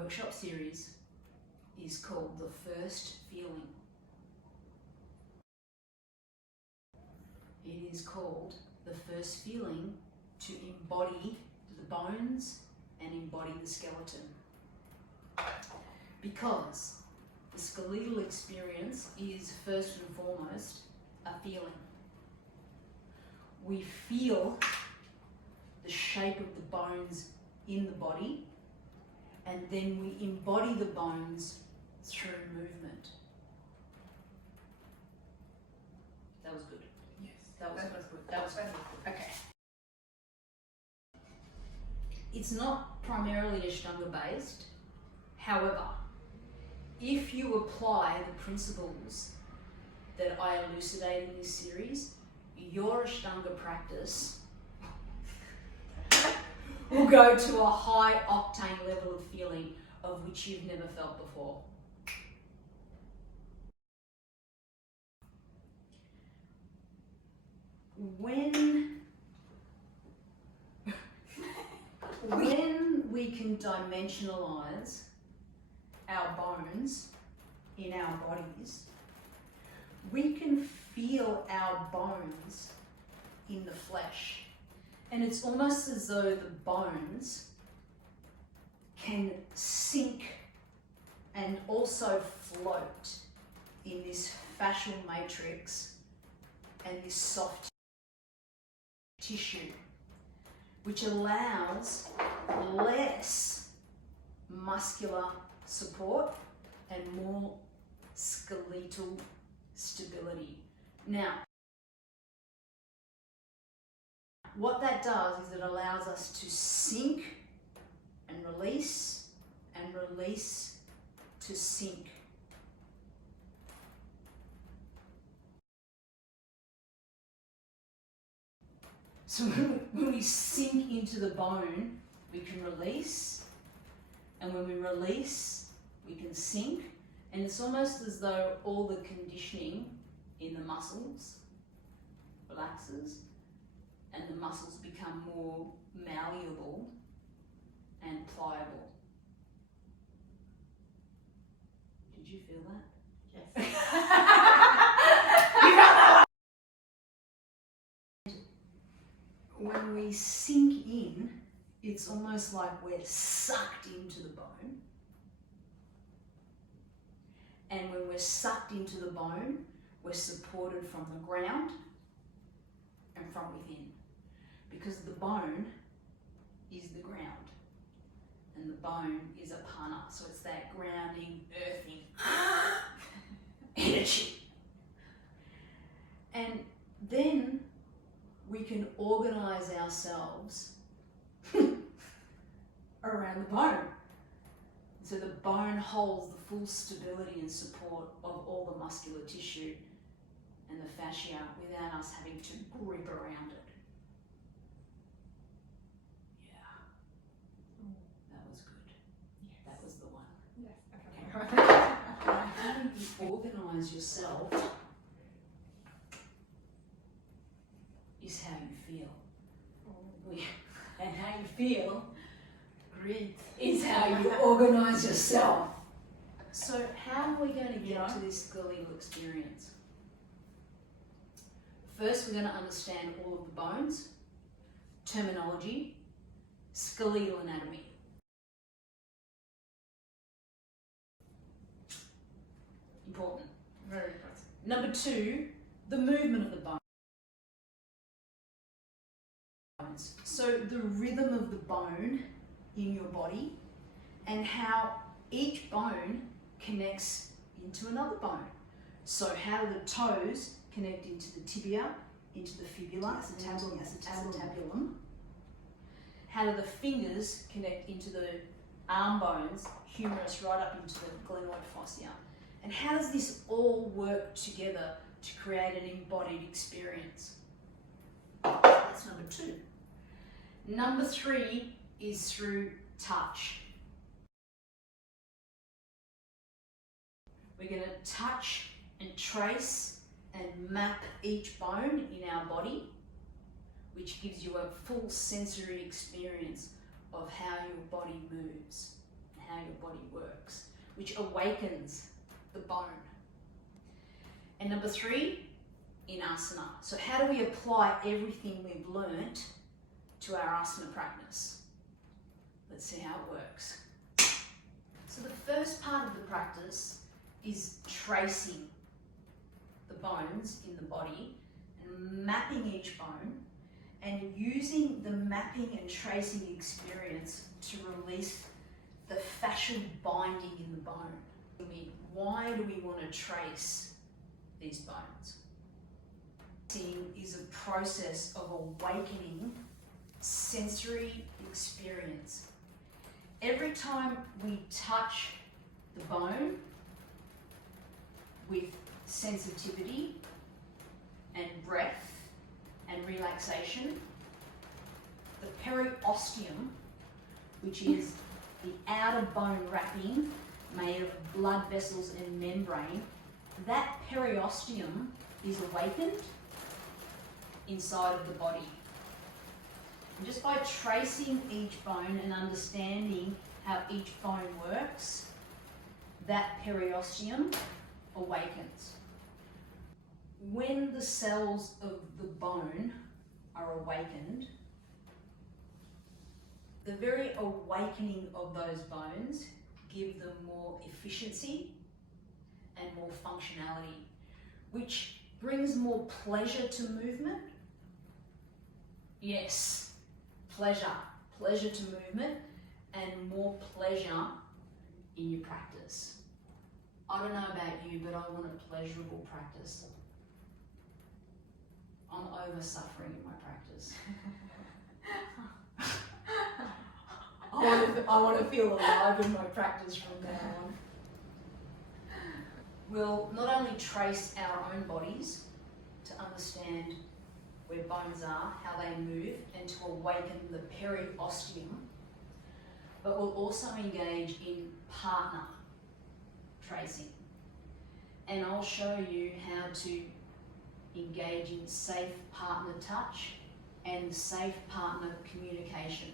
workshop series is called The First Feeling. It is called The First Feeling to embody the bones and embody the skeleton. Because the skeletal experience is first and foremost a feeling. We feel the shape of the bones in the body, and then we embody the bones through movement. That was good. Yes. That was good. That was good. Okay. It's not primarily Ashtanga based. However, if you apply the principles that I elucidate in this series, your Ashtanga practice will go to a high octane level of feeling of which you've never felt before. When we can dimensionalize our bones in our bodies, we can feel our bones in the flesh. And it's almost as though the bones can sink and also float in this fascial matrix and this soft tissue, which allows less muscular support and more skeletal stability. Now, what that does is it allows us to sink and release to sink. So when we sink into the bone, we can release, and when we release, we can sink, and it's almost as though all the conditioning in the muscles relaxes, and the muscles become more malleable and pliable. Did you feel that? Yes. When we sink in, it's almost like we're sucked into the bone. And when we're sucked into the bone, we're supported from the ground and from within. Because the bone is the ground, and the bone is a pana. So it's that grounding, earthing energy. And then we can organize ourselves around the bone. So the bone holds the full stability and support of all the muscular tissue and the fascia without us having to grip around it. Yeah, that was good. Yes. That was the one. Yes. Okay. How do you organize yourself is how you feel. And how you feel Great. is how you organize yourself. So how are we going to get to this skeletal experience? First, we're going to understand all of the bones, terminology, skeletal anatomy. Important. Very important. Number two, the movement of the bones. So the rhythm of the bone in your body and how each bone connects into another bone. So how do the toes connect into the tibia, into the fibula, acetabulum? How do the fingers connect into the arm bones, humerus, right up into the glenoid fascia? And how does this all work together to create an embodied experience? That's number two. Number three is through touch. We're going to touch and trace and map each bone in our body, which gives you a full sensory experience of how your body moves, how your body works, which awakens the bone. And number 3, in asana. So how do we apply everything we've learnt to our asana practice? Let's see how it works. So the first part of the practice is tracing the bones in the body and mapping each bone and using the mapping and tracing experience to release the fascial binding in the bone. Why do we want to trace these bones? Tracing is a process of awakening sensory experience. Every time we touch the bone with sensitivity and breath and relaxation, the periosteum, which is the outer bone wrapping made of blood vessels and membrane, that periosteum is awakened inside of the body. And just by tracing each bone and understanding how each bone works, that periosteum awakens. When the cells of the bone are awakened, the very awakening of those bones give them more efficiency and more functionality, which brings more pleasure to movement. Yes, pleasure to movement and more pleasure in your practice. I don't know about you, but I want a pleasurable practice. I'm over suffering in my practice. I want to feel alive in my practice from now on. We'll not only trace our own bodies to understand where bones are, how they move, and to awaken the periosteum, but we'll also engage in partner tracing. And I'll show you how to engage in safe partner touch and safe partner communication.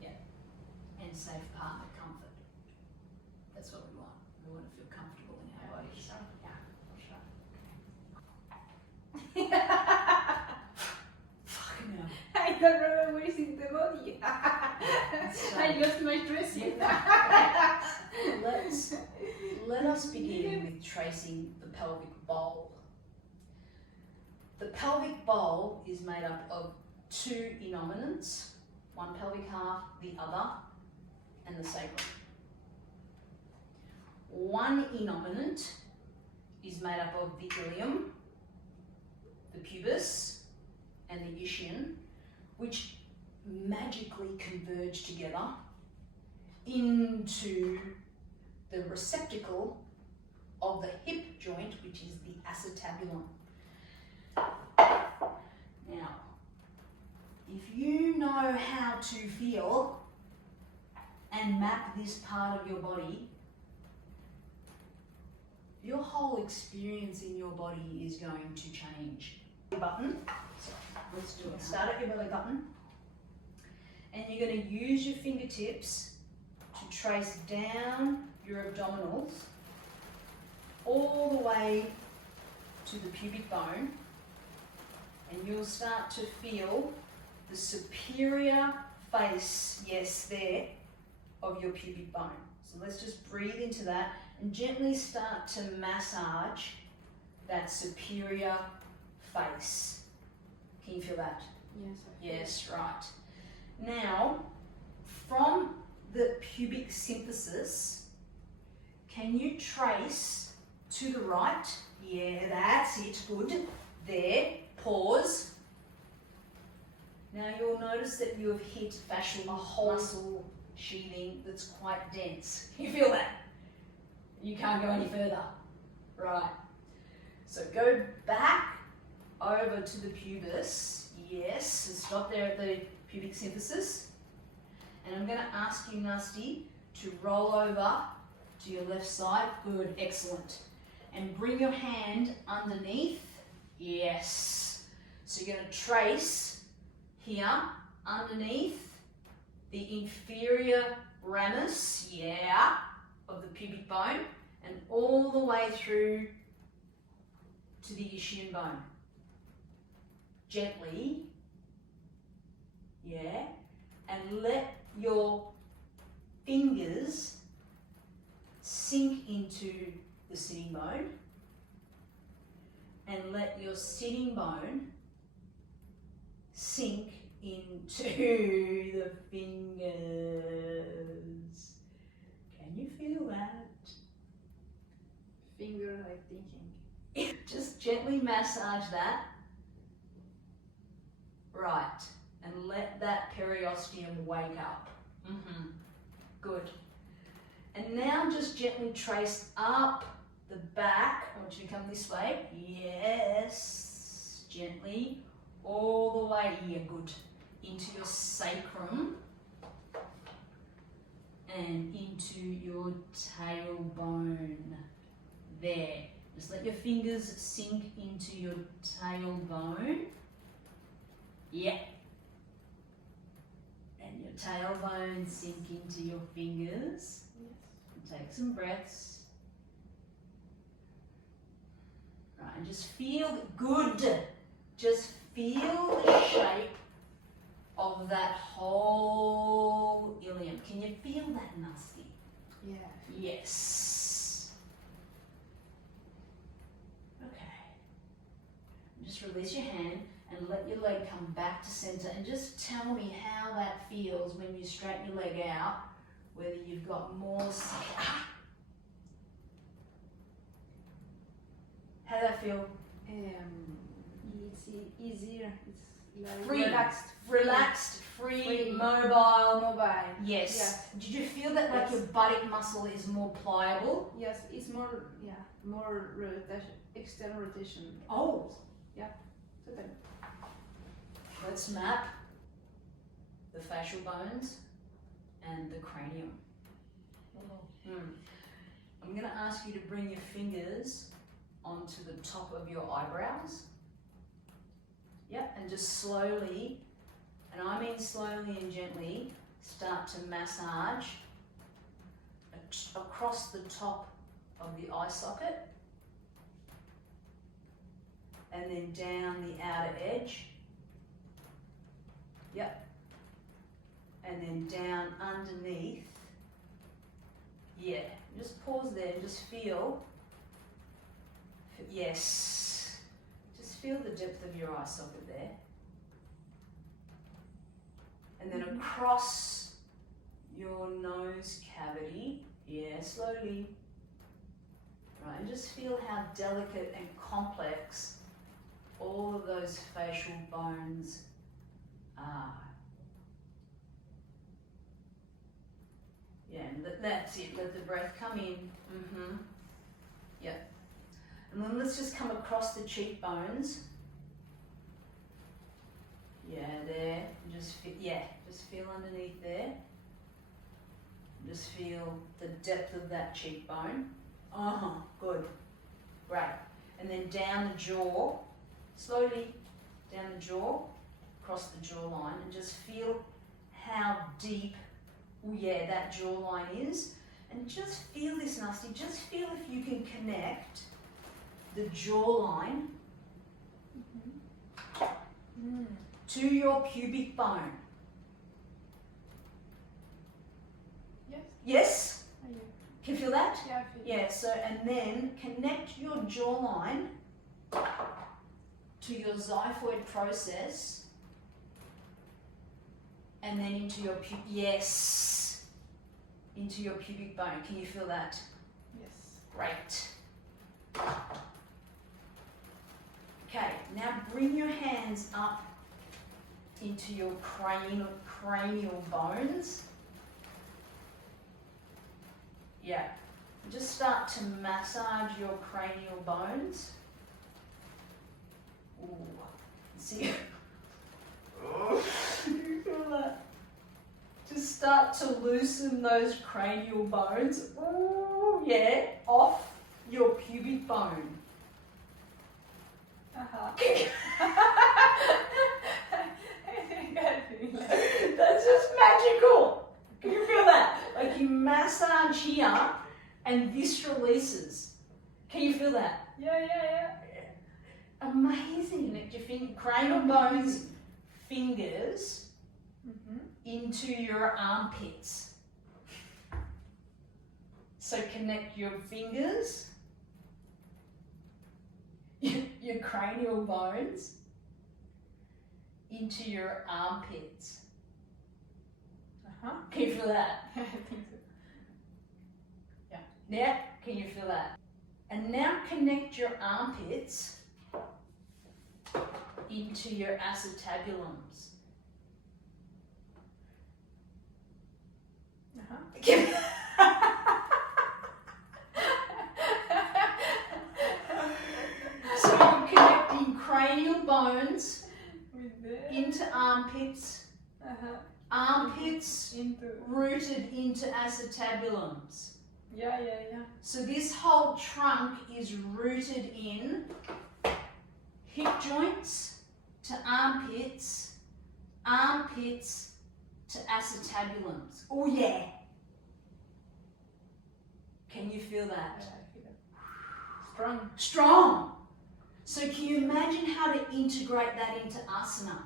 Yeah, and safe partner comfort. That's what we want. We want to feel comfortable in our bodies. Fucking hell. I don't remember where is in the body. I lost my dressing. Let us begin with tracing the pelvic bowl. The pelvic bowl is made up of 2 innominants, one pelvic half, the other, and the sacrum. One innominant is made up of the ilium, the pubis, and the ischion, which magically converge together into the receptacle of the hip joint, which is the acetabulum. Now, if you know how to feel and map this part of your body, your whole experience in your body is going to change. Button. So let's do it. Start at your belly button. And you're going to use your fingertips to trace down your abdominals all the way to the pubic bone, and you'll start to feel the superior face, yes, there, of your pubic bone. So let's just breathe into that and gently start to massage that superior face. Can you feel that? Yes. Yes, right. Now, from the pubic symphysis, can you trace to the right? Yeah, that's it, good. There, pause. Now you'll notice that you have hit fascial muscle sheathing that's quite dense. Can you feel that? You can't go any further. Right. So go back over to the pubis. Yes, and stop there at the pubic symphysis. And I'm going to ask you, Nasty, to roll over to your left side. Good, excellent. And bring your hand underneath. Yes. So you're going to trace here underneath the inferior ramus, yeah, of the pubic bone, and all the way through to the ischium bone. Gently, yeah, and let your fingers sink into the sitting bone, and let your sitting bone sink into the fingers. Can you feel that? Finger like thinking. Just gently massage that. Right, and let that periosteum wake up. Good. And now just gently trace up the back. I want you to come this way. Yes. Gently. All the way. Yeah, good. Into your sacrum. And into your tailbone. There. Just let your fingers sink into your tailbone. Yeah. And your tailbone sink into your fingers. Yes. Take some breaths. Right, and just feel good. Just feel the shape of that whole ilium. Can you feel that, Nasty? Yeah. Yes. Okay. Just release your hand and let your leg come back to center, and just tell me how that feels when you straighten your leg out, whether you've got more. How does that feel? It's easier. It's like Free. relaxed, Free, mobile. mobile. Yes. Yes. Did you feel that like Yes. your buttock muscle is more pliable? Yes, it's more. Yeah, more rotation, external rotation. Oh. Totally. Let's map the facial bones and the cranium. I'm going to ask you to bring your fingers onto the top of your eyebrows. Yep, and just slowly, and I mean slowly and gently, start to massage across the top of the eye socket, and then down the outer edge. Yep. And then down underneath. Yeah. Just pause there and just feel. Yes. Just feel the depth of your eye socket there. And then across your nose cavity. Yeah, slowly. Right, and just feel how delicate and complex all of those facial bones are. Yeah, and that's it. Let the breath come in. Yep. And then let's just come across the cheekbones. Yeah, there. Just feel underneath there. Just feel the depth of that cheekbone. Good. Great. And then down the jaw. Slowly down the jaw, across the jawline, and just feel how deep, that jawline is. And just feel this, Nasty. Just feel if you can connect the jawline to your pubic bone. Yes. Yes? Yeah. Can you feel that? Yeah, I feel. Yeah, so, and then connect your jawline to your xiphoid process, and then into your into your pubic bone. Can you feel that? Yes. Great. Okay, now bring your hands up into your cranial bones. Yeah, just start to massage your cranial bones. Ooh, see? You feel that? Just start to loosen those cranial bones. Ooh, yeah, off your pubic bone. and this releases. Can you feel that? Yeah. Amazing. Connect your cranial bones, fingers into your armpits. So connect your fingers, your cranial bones into your armpits. Can you feel that? I think so. Yeah, can you feel that? And now connect your armpits into your acetabulums. So you're connecting cranial bones into armpits, armpits rooted into acetabulums. Yeah. So this whole trunk is rooted in hip joints to armpits, armpits to acetabulums. Oh yeah. Can you feel that? Yeah, I feel it. Strong. Strong. So can you imagine how to integrate that into asana?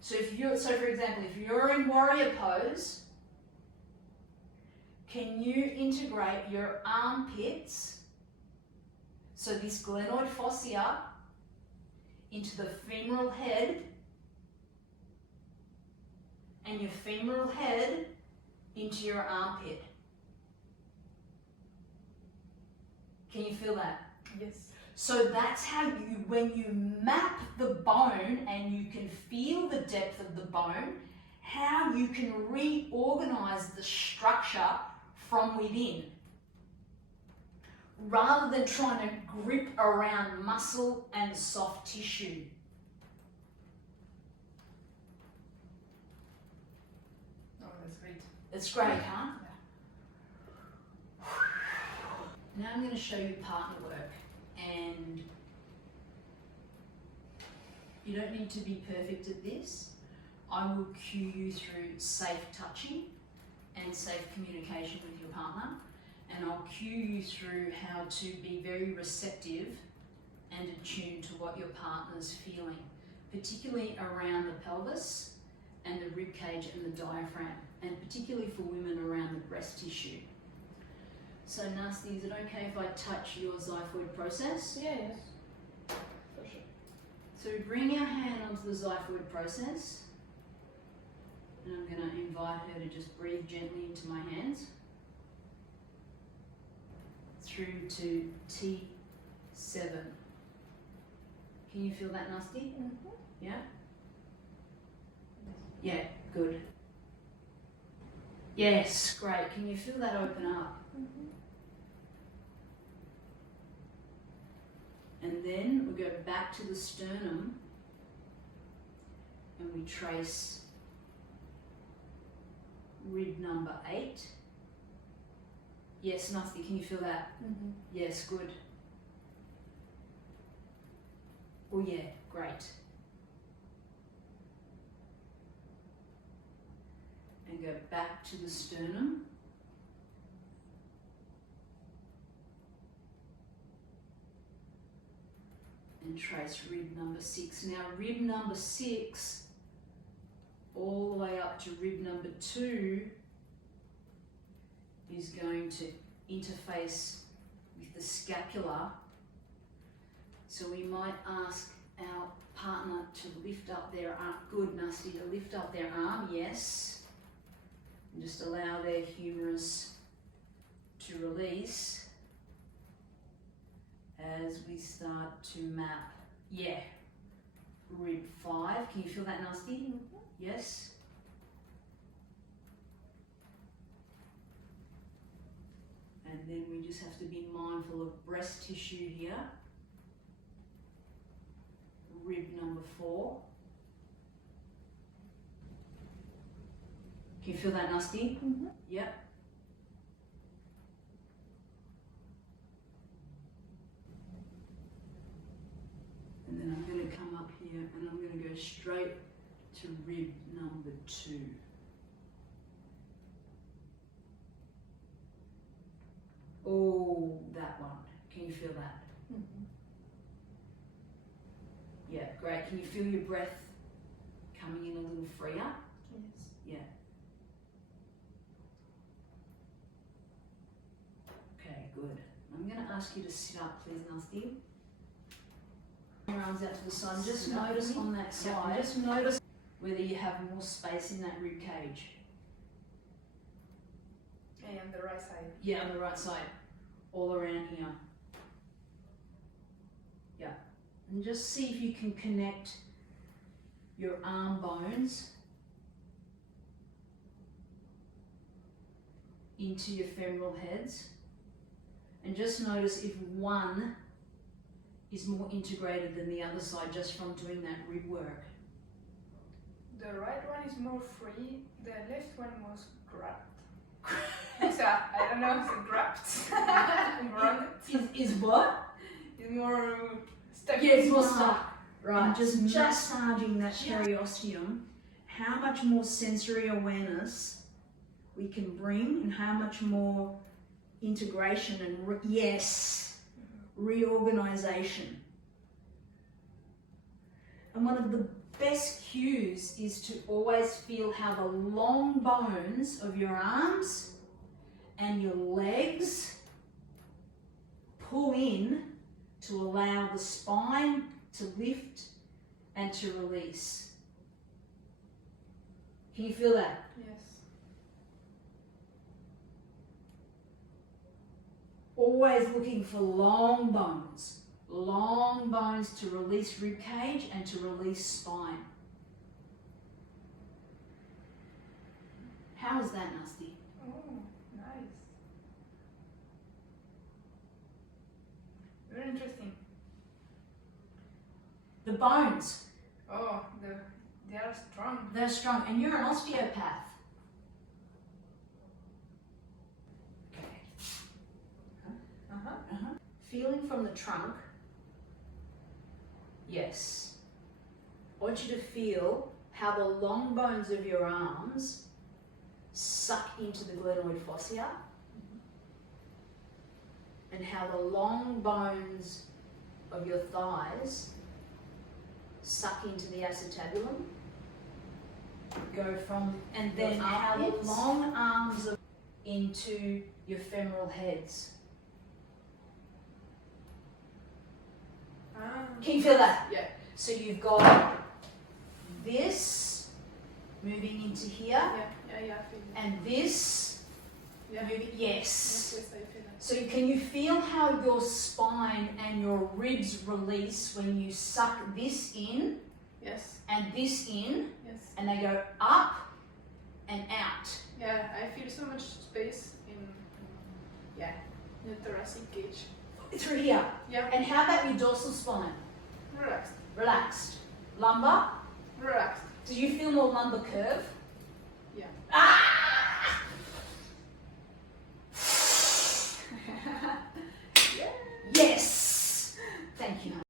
So for example, if you're in warrior pose, can you integrate your armpits, so this glenoid fascia, into the femoral head, and your femoral head into your armpit? Can you feel that? Yes. So that's how you, when you map the bone and you can feel the depth of the bone, how you can reorganize the structure from within, rather than trying to grip around muscle and soft tissue. Oh, that's great. It's great, huh? Now I'm going to show you partner work, and you don't need to be perfect at this. I will cue you through safe touching and safe communication with your partner, and I'll cue you through how to be very receptive and attuned to what your partner's feeling, particularly around the pelvis and the rib cage and the diaphragm, and particularly for women around the breast tissue. So Nasty, is it okay if I touch your xiphoid process? Yes. For sure. So we bring our hand onto the xiphoid process, and I'm going to invite her to just breathe gently into my hands through to T7. Can you feel that, Nasty? Yeah? Yeah, good. Yes, great. Can you feel that open up? And then we go back to the sternum and we trace rib number 8. Yes, Nasty, can you feel that? Yes, good. Oh yeah, great. And go back to the sternum. And trace rib number 6. Now rib number 6 all the way up to rib number 2 is going to interface with the scapula. So we might ask our partner to lift up their arm. Good, Nasty, to lift up their arm, yes. And just allow their humerus to release as we start to map. Yeah, rib 5. Can you feel that, Nasty? Yes. And then we just have to be mindful of breast tissue here. Rib number 4. Can you feel that, Nasty? Yep. And then I'm going to come up here and I'm going to go straight to rib number 2. Oh, that one. Can you feel that? Mm-hmm. Yeah, great. Can you feel your breath coming in a little freer? Yes. Yeah. Okay, good. I'm going to ask you to sit up, please, Nasty. Your arms out to the side. Just notice on that side. Just notice whether you have more space in that rib cage. And on the right side. Yeah, on the right side. All around here. Yeah. And just see if you can connect your arm bones into your femoral heads. And just notice if one is more integrated than the other side just from doing that rib work. The right one is more free, the left one was grabbed. So, I don't know if it's grabbed. Grabbed. Is what? It's more stuck. Yeah, it's more stuck. Right. And just massaging that periosteum, how much more sensory awareness we can bring and how much more integration and reorganization. And one of the best cues is to always feel how the long bones of your arms and your legs pull in to allow the spine to lift and to release. Can you feel that? Yes. Always looking for long bones to release rib cage and to release spine. How is that, Nasty? Oh, nice. Very interesting. The bones, Oh, they are strong. they're strong, and you're an osteopath. Okay. Feeling from the trunk. Yes. I want you to feel how the long bones of your arms suck into the glenoid fascia, and how the long bones of your thighs suck into the acetabulum. Go from, and then how the long arms are into your femoral heads. Can you feel that? Yeah. So you've got this moving into here, Yeah, I feel it. and this Yeah. moving, yes. Yes, I feel that. So can you feel how your spine and your ribs release when you suck this in Yes. and this in, Yes. and they go up and out? Yeah, I feel so much space in the thoracic cage. Through here. Yeah. And how about your dorsal spine? Relaxed. Relaxed. Lumbar? Relaxed. Do you feel more lumbar curve?